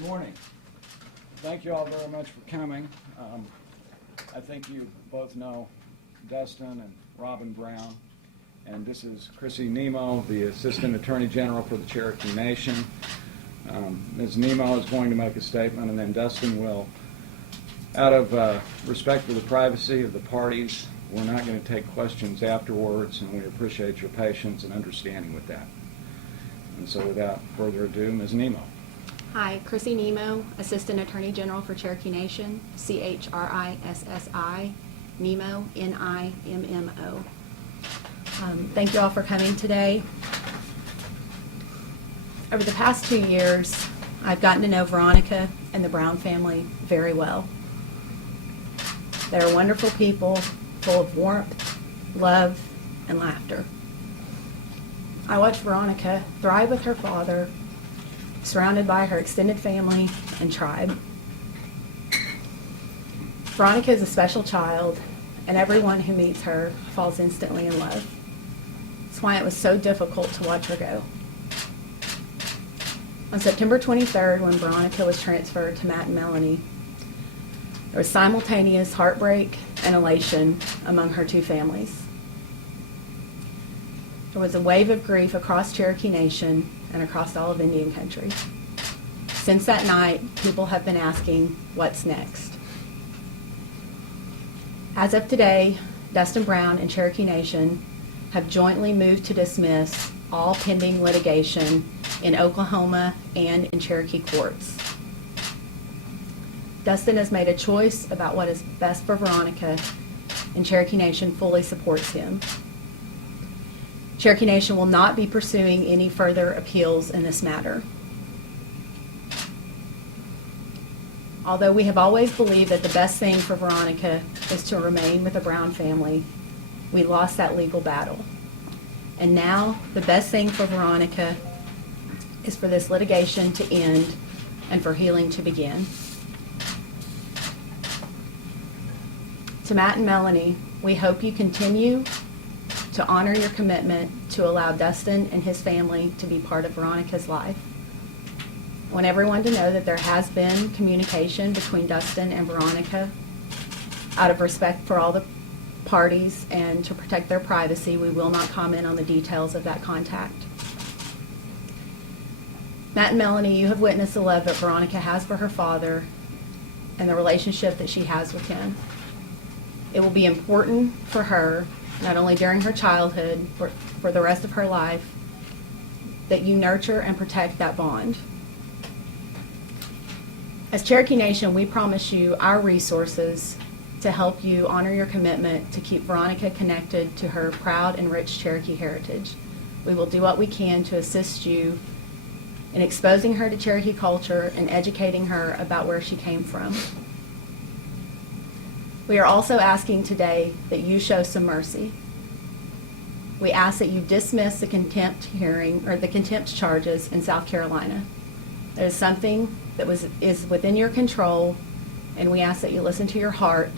Good morning. Thank you all very much for coming. I think you both know Dusten and Robin Brown, and this is Chrissy Nemo, the Assistant Attorney General for the Cherokee Nation. Ms. Nemo is going to make a statement, and then Dusten will. Out of respect for the privacy of the parties, we're not going to take questions afterwards, and we appreciate your patience and understanding with that. And so without further ado, Ms. Nemo. Hi, Chrissy Nemo, Assistant Attorney General for Cherokee Nation, CHRISSI, Nemo, NIMMO. Thank you all for coming today. Over the past 2 years, I've gotten to know Veronica and the Brown family very well. They're wonderful people, full of warmth, love, and laughter. I watched Veronica thrive with her father, surrounded by her extended family and tribe. Veronica is a special child, and everyone who meets her falls instantly in love. That's why it was so difficult to watch her go. On September 23rd, when Veronica was transferred to Matt and Melanie, there was simultaneous heartbreak and elation among her two families. There was a wave of grief across Cherokee Nation and across all of Indian country. Since that night, people have been asking, what's next? As of today, Dusten Brown and Cherokee Nation have jointly moved to dismiss all pending litigation in Oklahoma and in Cherokee courts. Dusten has made a choice about what is best for Veronica, and Cherokee Nation fully supports him. Cherokee Nation will not be pursuing any further appeals in this matter. Although we have always believed that the best thing for Veronica is to remain with the Brown family, we lost that legal battle. And now the best thing for Veronica is for this litigation to end and for healing to begin. To Matt and Melanie, we hope you continue to honor your commitment to allow Dusten and his family to be part of Veronica's life. I want everyone to know that there has been communication between Dusten and Veronica. Out of respect for all the parties and to protect their privacy, we will not comment on the details of that contact. Matt and Melanie, you have witnessed the love that Veronica has for her father and the relationship that she has with him. It will be important for her, not only during her childhood, but for the rest of her life, that you nurture and protect that bond. As Cherokee Nation, we promise you our resources to help you honor your commitment to keep Veronica connected to her proud and rich Cherokee heritage. We will do what we can to assist you in exposing her to Cherokee culture and educating her about where she came from. We are also asking today that you show some mercy. We ask that you dismiss the contempt hearing or the contempt charges in South Carolina. There is something that is within your control, and we ask that you listen to your heart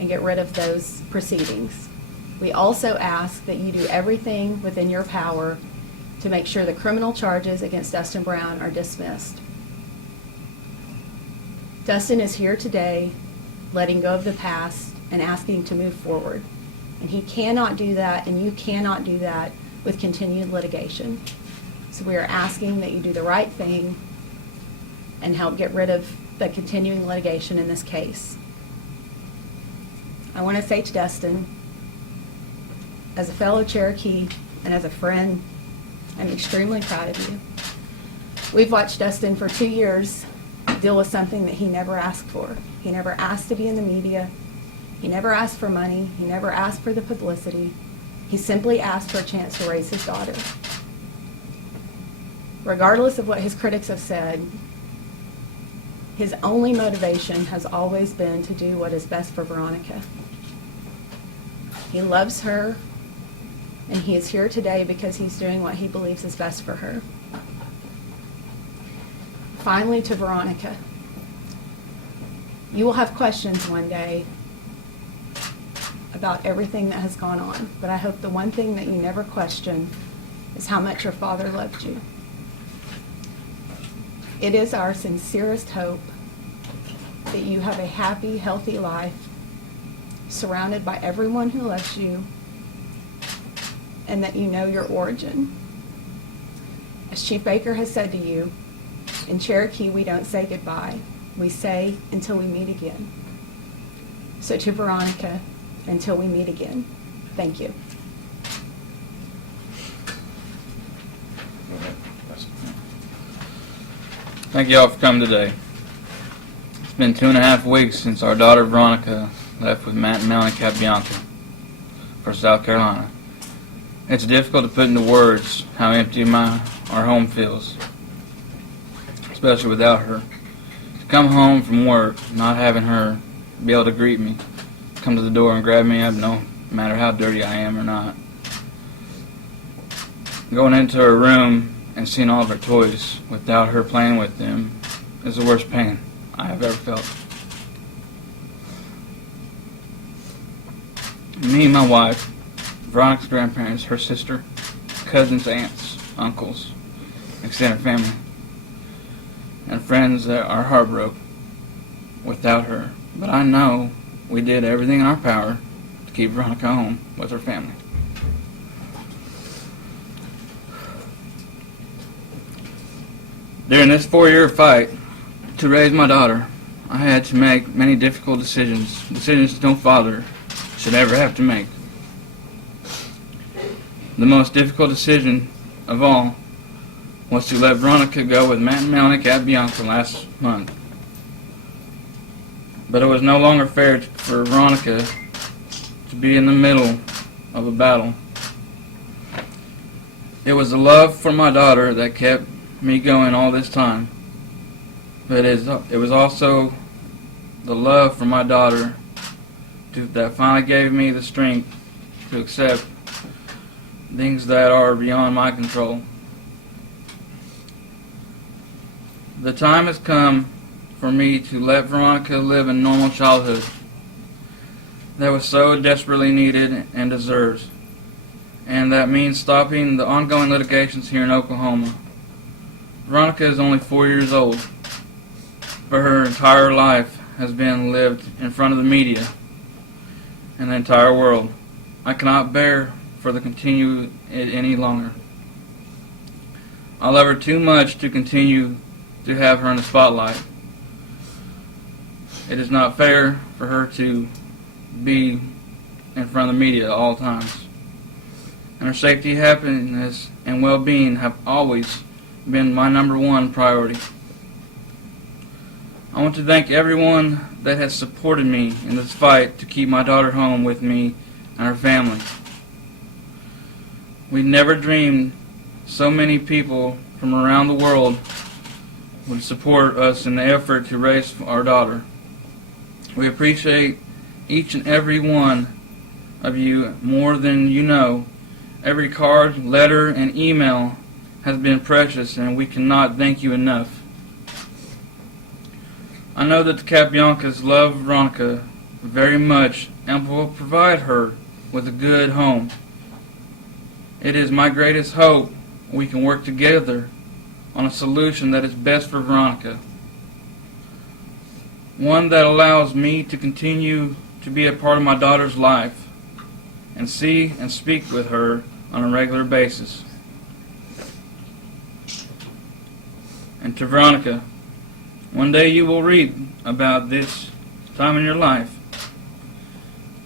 and get rid of those proceedings. We also ask that you do everything within your power to make sure the criminal charges against Dusten Brown are dismissed. Dusten is here today letting go of the past and asking to move forward. And he cannot do that, and you cannot do that with continued litigation. So we are asking that you do the right thing and help get rid of the continuing litigation in this case. I want to say to Dusten, as a fellow Cherokee and as a friend, I'm extremely proud of you. We've watched Dusten for 2 years deal with something that he never asked for. He never asked to be in the media. He never asked for money. He never asked for the publicity. He simply asked for a chance to raise his daughter. Regardless of what his critics have said, his only motivation has always been to do what is best for Veronica. He loves her, and he is here today because he's doing what he believes is best for her. Finally, to Veronica, you will have questions one day about everything that has gone on, but I hope the one thing that you never question is how much your father loved you. It is our sincerest hope that you have a happy, healthy life, surrounded by everyone who loves you, and that you know your origin. As Chief Baker has said to you, in Cherokee we don't say goodbye. We say until we meet again. So to Veronica, until we meet again, thank you. Go ahead, Dustin. Thank you all for coming today. It's been 2.5 weeks since our daughter Veronica left with Matt and Melanie Capianca for South Carolina. It's difficult to put into words how empty our home feels, especially without her. To come home from work, not having her be able to greet me, come to the door and grab me up, no matter how dirty I am or not. Going into her room and seeing all of her toys without her playing with them is the worst pain I have ever felt. Me and my wife, Veronica's grandparents, her sister, cousins, aunts, uncles, extended family, and friends that are heartbroken without her. But I know we did everything in our power to keep Veronica home with her family. During this 4-year fight to raise my daughter, I had to make many difficult decisions that no father should ever have to make. The most difficult decision of all was to let Veronica go with Matt and Melanie Capianca last month. But it was no longer fair for Veronica to be in the middle of a battle. It was the love for my daughter that kept me going all this time. But it was also the love for my daughter that finally gave me the strength to accept things that are beyond my control. The time has come for me to let Veronica live a normal childhood that was so desperately needed and deserves. And that means stopping the ongoing litigations here in Oklahoma. Veronica is only 4 years old, but her entire life has been lived in front of the media and the entire world. I cannot bear for the continue it any longer. I love her too much to continue to have her in the spotlight. It is not fair for her to be in front of the media at all times. And her safety, happiness, and well-being have always been my #1 priority. I want to thank everyone that has supported me in this fight to keep my daughter home with me and her family. We never dreamed so many people from around the world would support us in the effort to raise our daughter. We appreciate each and every one of you more than you know. Every card, letter, and email has been precious, and we cannot thank you enough. I know that the Capiancas love Veronica very much and will provide her with a good home. It is my greatest hope we can work together on a solution that is best for Veronica. One that allows me to continue to be a part of my daughter's life and see and speak with her on a regular basis. And to Veronica, one day you will read about this time in your life.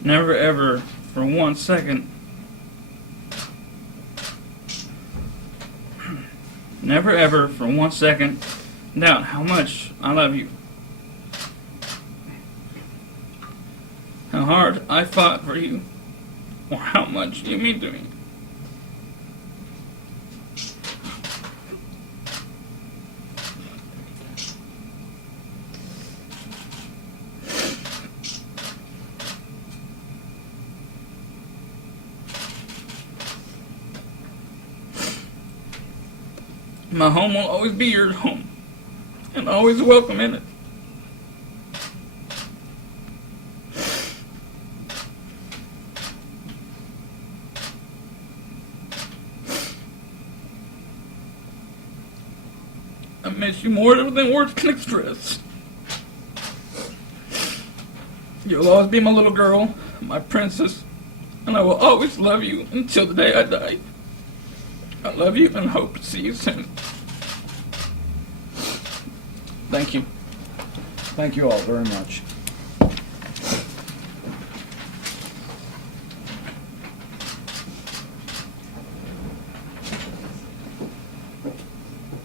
Never ever for 1 second never ever for 1 second doubt how much I love you. How hard I fought for you, or how much you mean to me. My home will always be your home, and always welcome in it. I miss you more than words can express. You'll always be my little girl, my princess, and I will always love you until the day I die. I love you and hope to see you soon. Thank you. Thank you all very much.